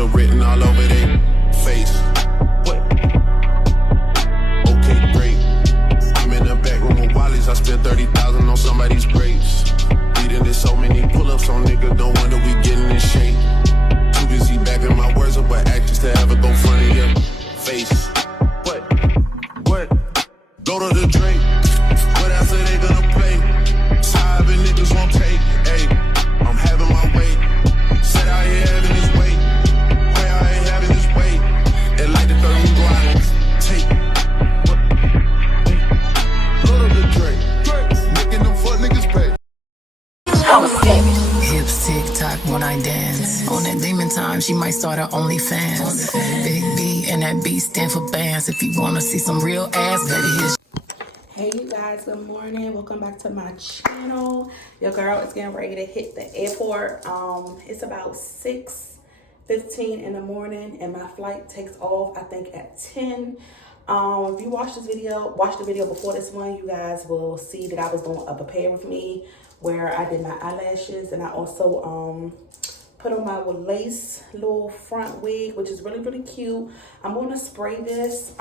are written all over their face. What? Okay, great. I'm in the back room with Wally's. I spent 30,000 on somebody's grapes. Leading to so many pull-ups on niggas, no wonder we getting in shape. Too busy backing my words up with actions to ever go front of your face. What? Go to the drink. What else are they gonna play? Side and niggas won't take. Hey, I'm having my way. Said I ain't having this way. Pray I ain't having this way. And like the third we go out and take. What? Go to the drink. Making them fuck niggas pay. Hips tick-tock when I dance. On that demon time, she might start her OnlyFans. Big B and that B stand for bands. If you wanna see some real ass, baby, here's... Hey you guys, good morning. Welcome back to my channel. Your girl is getting ready to hit the airport. It's about 6:15 in the morning and my flight takes off, I think, at 10. If you watch the video before this one, you guys will see that I was doing a prepare with me where I did my eyelashes and I also put on my lace little front wig, which is really, really cute. I'm going to spray this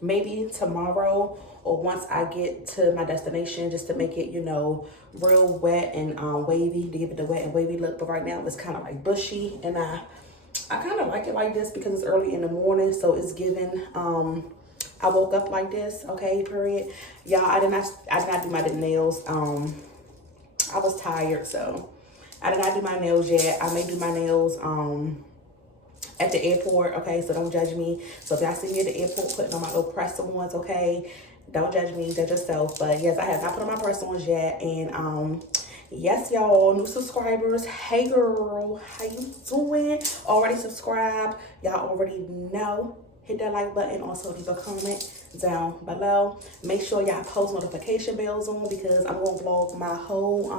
maybe tomorrow or once I get to my destination, just to make it, you know, real wet and wavy, to give it the wet and wavy look. But right now it's kind of like bushy, and I kind of like it like this because it's early in the morning, so it's giving I woke up like this, okay, period. Y'all, I did not do my nails. I was tired, so I did not do my nails yet. I may do my nails at the airport, okay, so don't judge me. So if y'all see me at the airport putting on my little press-ons, okay, don't judge me, judge yourself. But yes, I have not put on my press-ons yet. And yes, y'all, new subscribers, hey girl, how you doing? Already subscribed, y'all already know. Hit that like button, also leave a comment down below. Make sure y'all post notification bells on because I'm gonna vlog my whole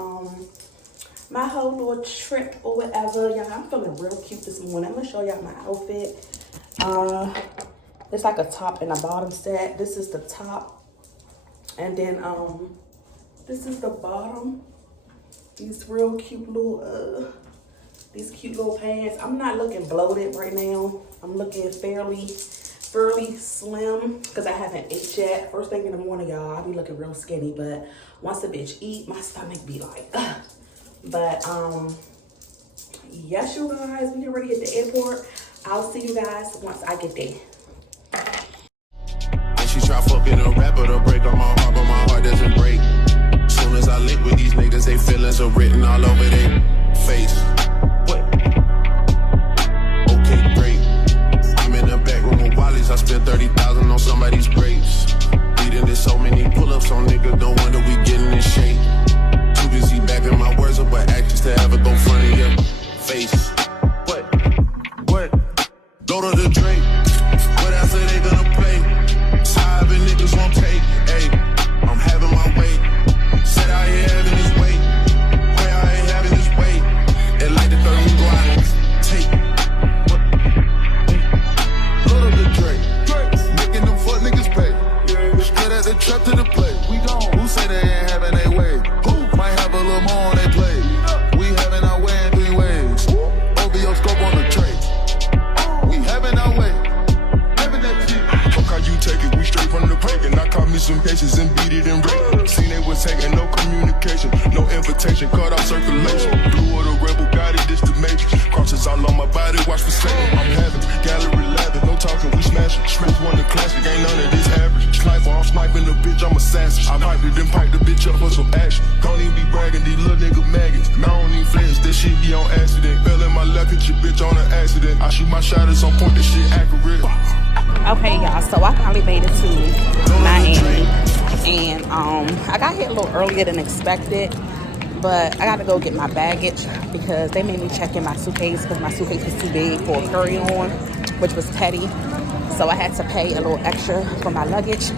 little trip or whatever. Y'all, I'm feeling real cute this morning. I'm gonna show y'all my outfit. It's like a top and a bottom set. This is the top, and then this is the bottom. These real cute little these cute little pants. I'm not looking bloated right now. I'm looking fairly slim because I haven't ate yet. First thing in the morning, y'all, I be looking real skinny, but once a bitch eat, my stomach be like, ugh. But yes, you guys, we get ready at the airport. I'll see you guys once I get there. And she try fucking a rapper to break on my heart, but my heart doesn't break. Soon as I link with these niggas, they feelings are written all over their face. What? Okay, great. I'm in the back room with Wally's. I spent 30,000 on somebody's grapes. Leading to so many pull-ups on niggas, no wonder we getting in shape. Too busy backing my words up with actions to ever go front of your face. What? Go to the drink. What else are they gonna play? Side and niggas won't take. Hey, I'm having my way. Said I ain't having this way. Pray I ain't having this way. And like the third we go out and take. What? Go to the drink. Making them fuck niggas pay. Straight at the trap to the play. We gone. Who say they ain't having their way? Who might have a little more on their play? We having our way in 3 ways. OBO scope on the tray. We having our way. Having that shit. Fuck how you take it. We straight from the break. And I caught me some cases and beat it and break. Seen they was taking no communication, no invitation, cut off circulation. Blue or the rebel, got it, this the matrix. Crosses all on my body, watch for Satan. I'm having gallery lavish, no talking, we smashing. Smash one the classic, ain't none of this average. Sniper, I'm sniping the bitch, I'm assassin. I piped it, then pipe the bitch up for some action. Don't even be bragging, these little nigga maggots. I don't even flinch, this shit be on accident. Fell in my luck, hit your bitch on an accident. I shoot my shot at some point, this shit accurate. Okay, y'all, so I finally made it to Miami. And I got here a little earlier than expected, but I got to go get my baggage because they made me check in my suitcase because my suitcase was too big for a carry-on, which was petty. So I had to pay a little extra for my luggage.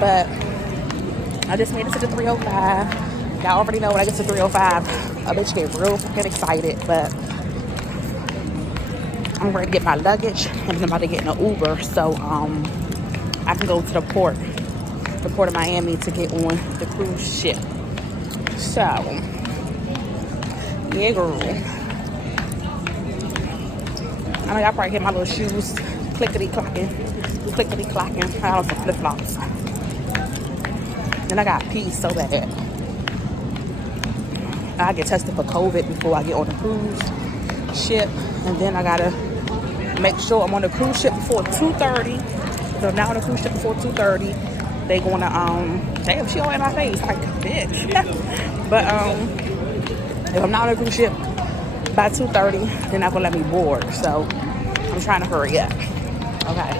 But I just made it to the 305. Y'all already know when I get to 305, a bitch get real fucking excited. But I'm ready to get my luggage and I'm about to get in an Uber so I can go to the port of Miami to get on the cruise ship. So, yeah, girl. I mean, I probably hit my little shoes clickety-clacking. I got on some flip-flops. Then I got pee so bad. I get tested for COVID before I get on the cruise ship. And then I gotta make sure I'm on the cruise ship before 2:30. So I'm now on the cruise ship before 2:30. They gonna, damn, she all in my face. Like, bitch. But, if I'm not on the cruise ship by 2:30, they're not gonna let me board. So I'm trying to hurry up. Okay.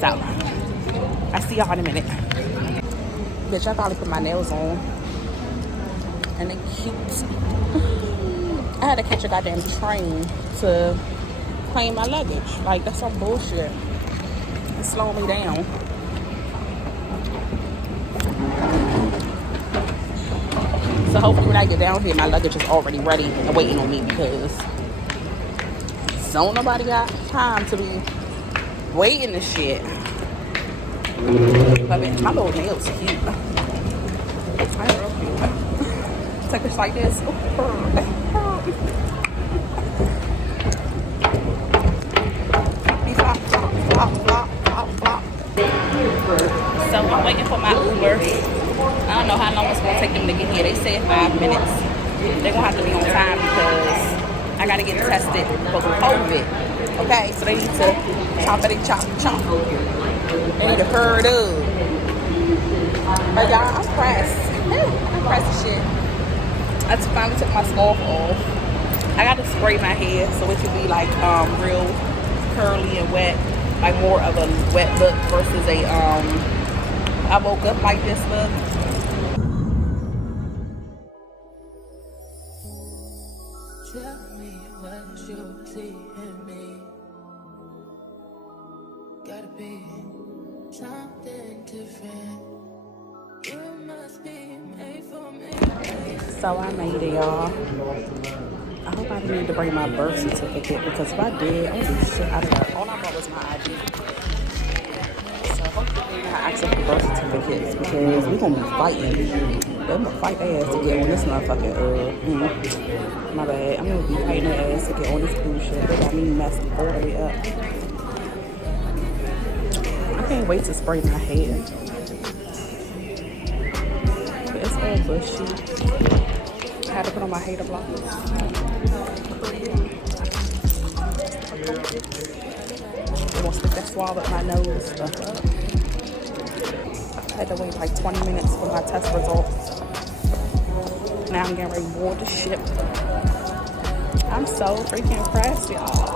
So I see y'all in a minute. Bitch, I probably put my nails on. And they cute. I had to catch a goddamn train to claim my luggage. Like, that's some bullshit. It's slowing me down. So hopefully when I get down here, my luggage is already ready and waiting on me, because don't nobody got time to be waiting and shit. But man, my little nails cute. It's real cute. Take this like this. So I'm waiting for my Uber. I don't know how long it's gonna take them to get here. They said 5 minutes. They're gonna have to be on time because I gotta get tested for COVID. Okay, so they need to chop. They need to hurry up. But y'all, I'm pressed. I'm pressed as shit. I just finally took my scarf off. I got to spray my hair so it can be like real curly and wet, like more of a wet look versus a I woke up like this look. Tell me what you see in me. Gotta be something different. You must be made for me. So I made it, y'all. I hope I didn't need to bring my birth certificate, because if I did, I would do shit out of that. All I brought was my ID. So hopefully they're not asking for birth certificates, because we're gonna be fighting. They're gonna fight their ass to get on this motherfucking my bad. I'm gonna be fighting their ass to get on this cruise ship. They got me messed all the way up. I can't wait to spray my hair. It's all bushy. I had to put on my hater blockers. I'm gonna stick that swab up my nose. I had to wait like 20 minutes for my test results. Now I'm getting ready to board the ship. I'm so freaking impressed, y'all.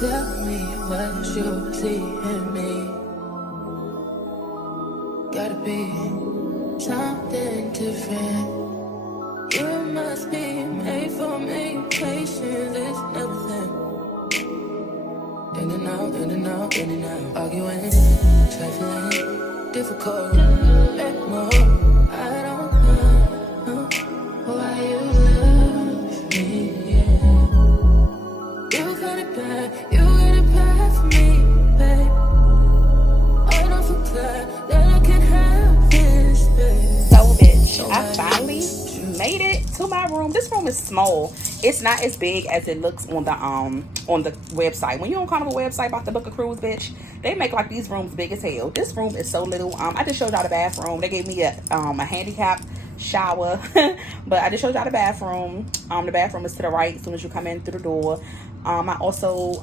Tell me what you see in me. Gotta be something different. You must be made for me. Patience is nothing. In and out, in and out, in and out. Arguing, trifling, difficult. Let more. I don't know why you love me. Yeah. You got it bad, you got it bad for me, babe. I don't feel glad that I can have this, babe. So bitch, I finally made it to my room. This room is small. It's not as big as it looks on the website. When you're on Carnival website about to book a cruise, bitch, they make like these rooms big as hell. This room is so little. I just showed y'all the bathroom. They gave me a handicap shower, but I just showed y'all the bathroom. The bathroom is to the right as soon as you come in through the door. I also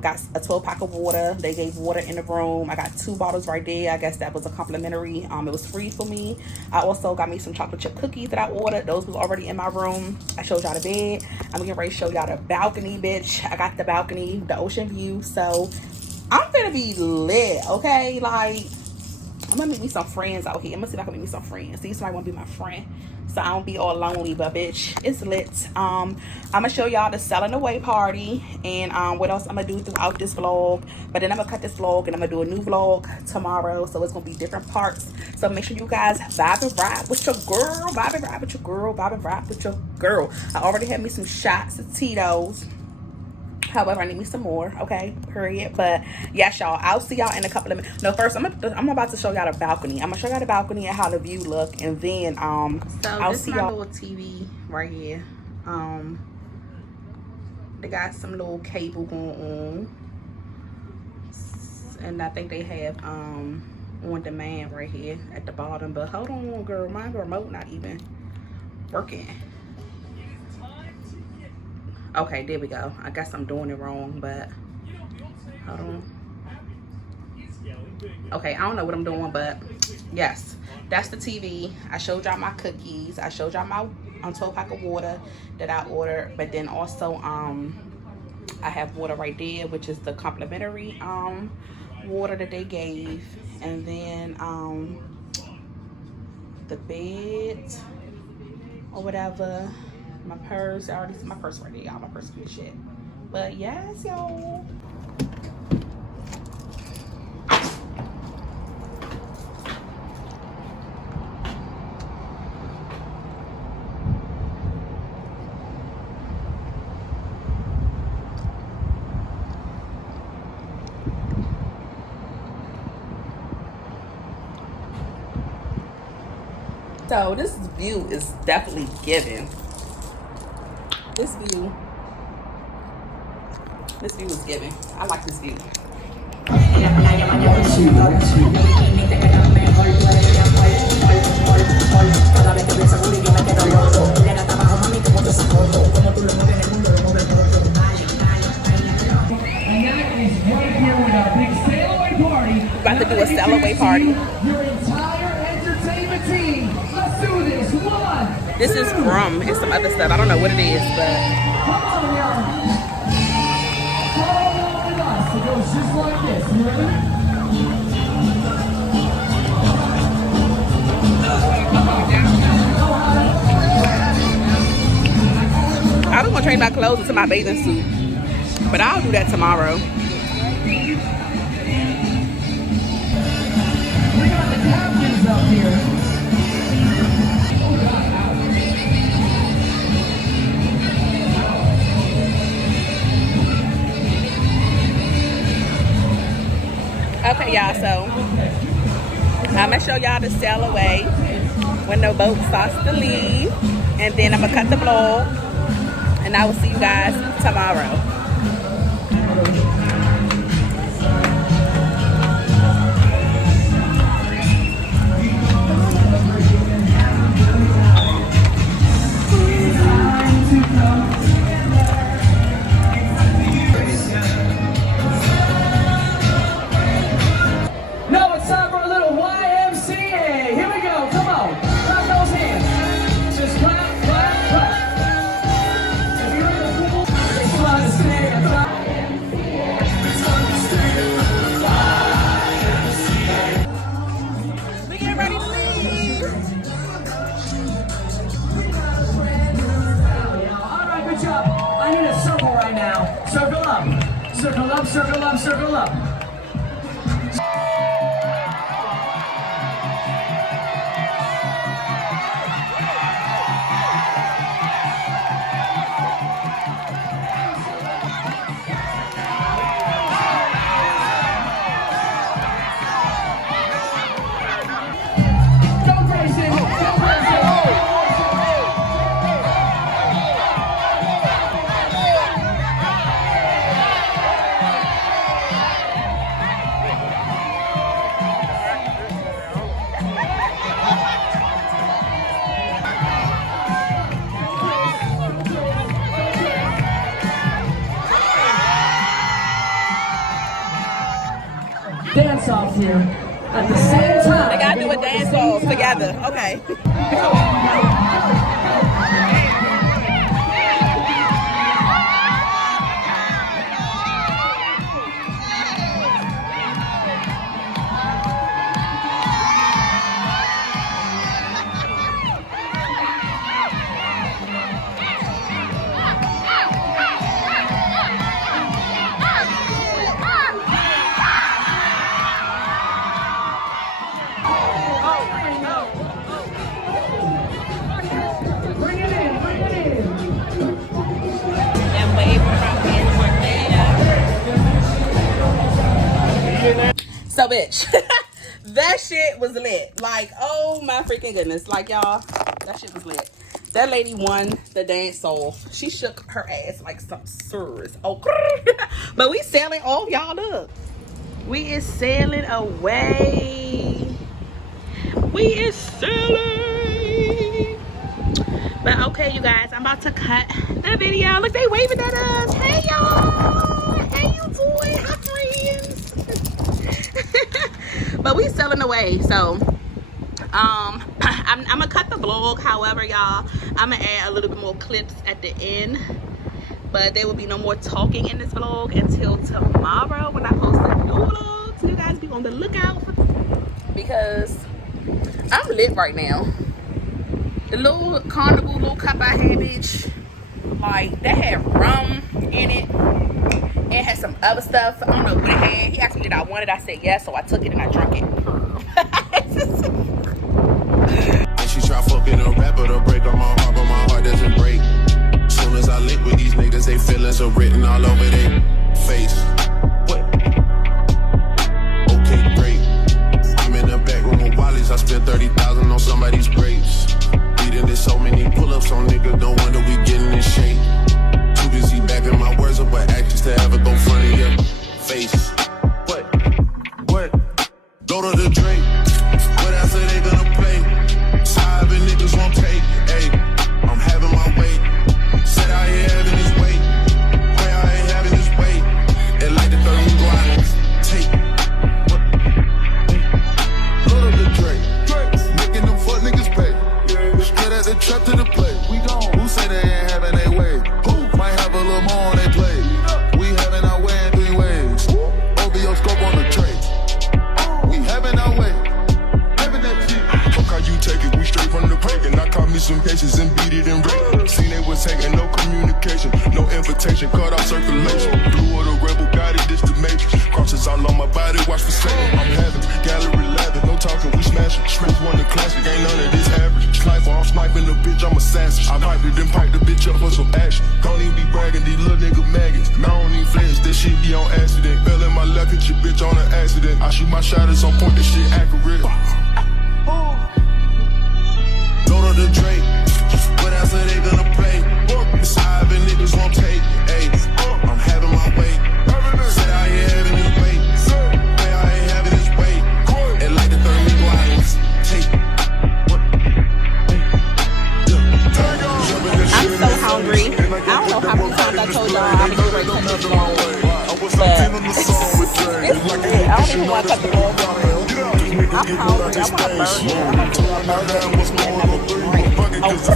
got a 12-pack of water. They gave water in the room. I got 2 bottles right there. I guess that was a complimentary. It was free for me. I also got me some chocolate chip cookies that I ordered. Those was already in my room. I showed y'all the bed. I'm getting ready to show y'all the balcony, bitch. I got the balcony, the ocean view. So I'm gonna be lit, okay? Like, I'm gonna meet me some friends out here. I'm gonna see if I can meet me some friends. See, somebody wanna be my friend, so I don't be all lonely. But bitch, it's lit. I'm gonna show y'all the selling away party and what else I'm gonna do throughout this vlog. But then I'm gonna cut this vlog and I'm gonna do a new vlog tomorrow. So it's gonna be different parts. So make sure you guys vibe and ride with your girl. Vibe and ride with your girl. Vibe and ride with your girl. I already had me some shots of Tito's. However, I need me some more, okay, period. But yes, y'all, I'll see y'all in a couple of minutes. No, first I'm about to show y'all the balcony. I'm gonna show y'all the balcony and how the view look, and then I'll see y'all. Little TV right here. They got some little cable going on, and I think they have on demand right here at the bottom. But hold on, girl, my remote not even working. Okay, there we go. I guess I'm doing it wrong, but hold on. Okay, I don't know what I'm doing, but yes, that's the TV. I showed y'all my cookies. I showed y'all my 12-pack of water that I ordered, but then also I have water right there, which is the complimentary water that they gave, and then the bed or whatever. My purse, I already see my purse right there, y'all. My purse good shit. But yes, y'all. So this view is definitely giving. This view is giving. I like this view. About to do a sail away party. Your entire entertainment team. Let's do this. One. This is rum and some other stuff. I don't know what it is, but Come on, y'all. Follow along with us. It goes just like this. You ready? I was gonna change my clothes into my bathing suit, but I'll do that tomorrow. We got the captains up here. Okay, y'all, so I'm gonna show y'all the sail away when the boat starts to leave, and then I'm gonna cut the vlog, and I will see you guys tomorrow. No, it's time for a little YMCA. Here we go. Come on. Clap those hands. Just clap, clap, clap. If you're in the pool, it's fun to stay at We getting ready to leave. All right, good job. I need a circle right now. Circle up. Circle up, circle up, circle up. Go Grayson! Go Grayson! dance off here at the same time. They gotta do a dance off together. Okay. Bring it in, bring it in. And wave around the So, bitch, that shit was lit. Like, oh my freaking goodness. Like, y'all, that shit was lit. That lady won the dance off. She shook her ass like some serious. Oh, but we sailing off, y'all. Look, we is sailing away. We is sailing. But okay, you guys, I'm about to cut the video. Look, they waving at us. Hey, y'all. Hey, you doing? Hi, friends. But we selling away. So, I'm gonna cut the vlog. However, y'all, I'm gonna add a little bit more clips at the end. But there will be no more talking in this vlog until tomorrow when I post a new vlog. So you guys be on the lookout. Because I'm lit right now. The little Carnival little cup I had, bitch, like, that had rum in it. It had some other stuff. I don't know what it had. He asked me did I want it. I said yes, so I took it and I drank it. And she try fucking a rapper to break on my heart, but my heart doesn't break. Soon as I link with these niggas, they feelings are written all over their face. What? Okay, great. I'm in the back room with Wally's. I spent 30,000 on somebody's grapes. There's so many pull-ups on niggas, no wonder we getting in shape. Too busy backing my words up with actions to ever go front of your face. What? Go to the drink. What else are they gonna play? Side niggas won't take. Hey, I'm having my way. Said I ain't having this weight. Pray I ain't having this weight. And like the third you go out and take. What? Go to the drink. Making them fuck niggas pay. Straight at the trap to the plate. We gone. Who say they ain't having their way? Who might have a little more on their plate? We having our way in 3 ways. OBO scope on the tray. We having our way. Having that shit. Fuck how you take it. We straight from the break. And I caught me some cases and beat it and rape. Seen they was taking no communication, no invitation, cut off circulation. Blue or the rebel, got it, this the matrix. Crosses all on my body, watch for Satan. I'm having gallery laughing, no talking, we smashing. Smith won the classic, ain't none of this average. Sniper, I'm sniping the bitch, I'm assassin. I piped it, then pipe the bitch up for some action. Don't even be bragging, these little nigga maggots. I don't even flinch, this shit be on accident. Fell in my left, hit your bitch on an accident. I shoot my shot, it's on point, this shit accurate. Go to the Drake. What else are they gonna play? It's high and niggas won't take. Hey, I'm having my way. Said I ain't having this weight. Say I ain't having this weight. And like the third nigga, I ain't take. What? I'm so hungry. I don't know how many times I told y'all I'm gonna break from this vlog. But I don't even want to cut the vlog for real. I'm hungry. I want a burger. I'm gonna do a burger and give me another drink.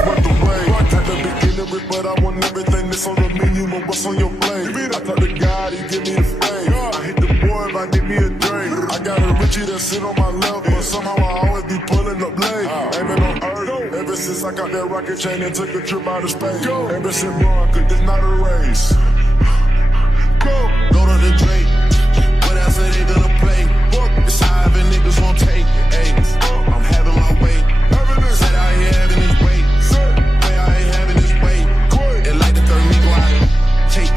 But I want everything that's on the menu, but what's on your plate? I talk to God, he give me the faith. I hit the boy if I give me a drink. I got a Richie that sit on my left, but somehow I always be pulling up late. Aiming on earth. Ever since I got that rocket chain and took a trip out of space. Ever since run, cause it's not a race. Go to the Drake. What else are they gonna play? It's high and niggas won't take. Hey, I'm having my way. Said I ain't having this weight. Say I ain't having this weight. And like the third nigga, I take.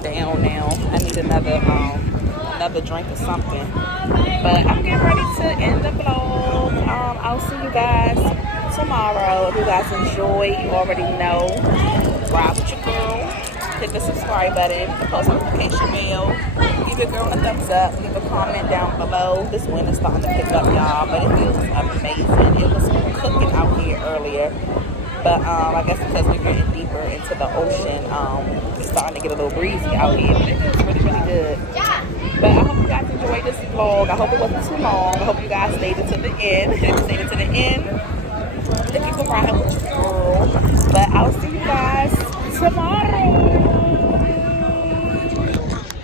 going down now. I need another drink or something. But I'm getting ready to end the vlog. I'll see you guys tomorrow. If you guys enjoy, you already know. Ride with your girl. Hit the subscribe button, the post notification bell. Give your girl a thumbs up. Leave a comment down below. This wind is starting to pick up, y'all, but it feels amazing. It was cooking out here earlier. But I guess because we're getting deeper into the ocean, it's starting to get a little breezy out here. But it feels really, really good. But I hope you guys enjoyed this vlog. I hope it wasn't too long. I hope you guys stayed until the end. If you stayed until the end,